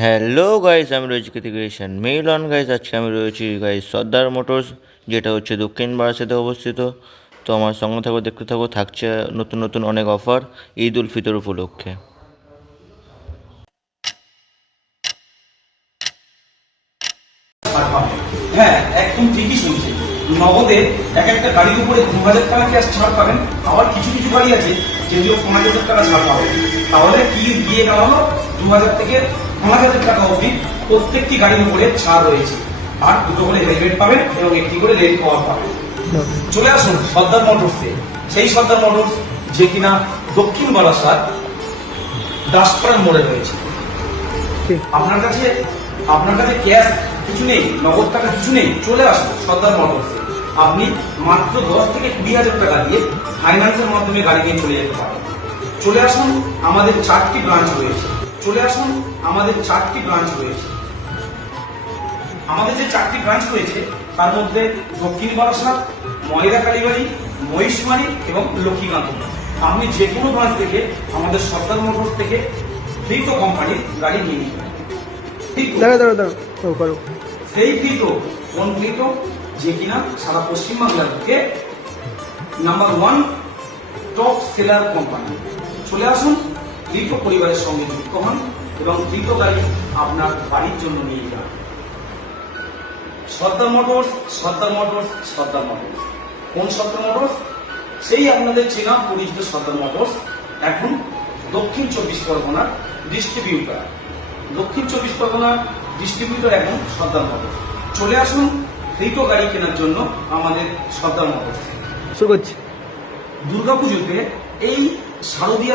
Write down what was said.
Hello guys, আমি রয়েছি কৃতিকেশন mail on guys. আজকে আমি রয়েছি গাইস সর্দার মোটরস, যেটা হচ্ছে দক্ষিণ বারাসাতে অবস্থিত। তো আমার সঙ্গে থাকো, দেখতে থাকো, থাকছে নতুন নতুন অনেক অফার ঈদ উল ফিতর উপলক্ষে। হ্যাঁ, একদম ঠিকই শুনছেন। নগদে এক একটা গাড়ির উপরে 2000 টাকা ক্যাশ ছাড় পাবেন। আবার কিছু কিছু গাড়ি আছে যেগুলো 5000 টাকা ছাড় পাবেন। তাহলে কি দিয়ে গেল, 2000 থেকে 5000 টাকা অবধি প্রত্যেকটি গাড়ির উপরে ছাড় রয়েছে। আর দুটো করে হেলমেট পাবেন এবং একটি করে রেড কভার পাবেন। চলে আসুন সর্দার মোটরসে, সেই সর্দার মোটরস যে কিনা দক্ষিণ বারাসাত দাসপাড়ার মোড়ে রয়েছে। আপনার কাছে ক্যাশ কিছু নেই, নগদ টাকা কিছু নেই, চলে আসুন সর্দার মোটরসে। আপনি মাত্র 10 থেকে 20,000 টাকা দিয়ে ফাইন্যান্সের মাধ্যমে গাড়ি নিয়ে চলে যেতে পারেন। চলে আসুন, আমাদের 4টি ব্রাঞ্চ রয়েছে। আমাদের যে 4টি ব্রাঞ্চ রয়েছে তার মধ্যে দক্ষিণ বারাসাত, ময়রা কালীবাড়ি, মহিষমারি এবং লক্ষ্মীকান্ত। আপনি যে কোনো ব্রাঞ্চ থেকে আমাদের সর্দার মোটরস থেকে ফ্রিটো কোম্পানির গাড়ি নিয়ে নিতে পারেন। সেই ফ্রিটো কোন ফ্রিটো, যে কিনা সারা পশ্চিমবাংলার বুকে নাম্বার 1 টপ সেলার কোম্পানি। চলে আসুন, ফ্রিটো পরিবারের সঙ্গে যুক্ত হন এবং ফ্রিটো গাড়ি আপনার বাড়ির জন্য নিয়ে যান। সর্দার মোটরস। কোন সর্দার মোটরস? সেই আপনাদের চেনা পরিচিত সর্দার মোটরস এখন দক্ষিণ 24 পরগনার ডিস্ট্রিবিউটর। এখন সর্দার মোটরস। চলে আসুন ফ্রিটো গাড়ি কেনার জন্য আমাদের সর্দার মোটরস। শুরু করছি। দুর্গাপুজোতে এই শারদীয়া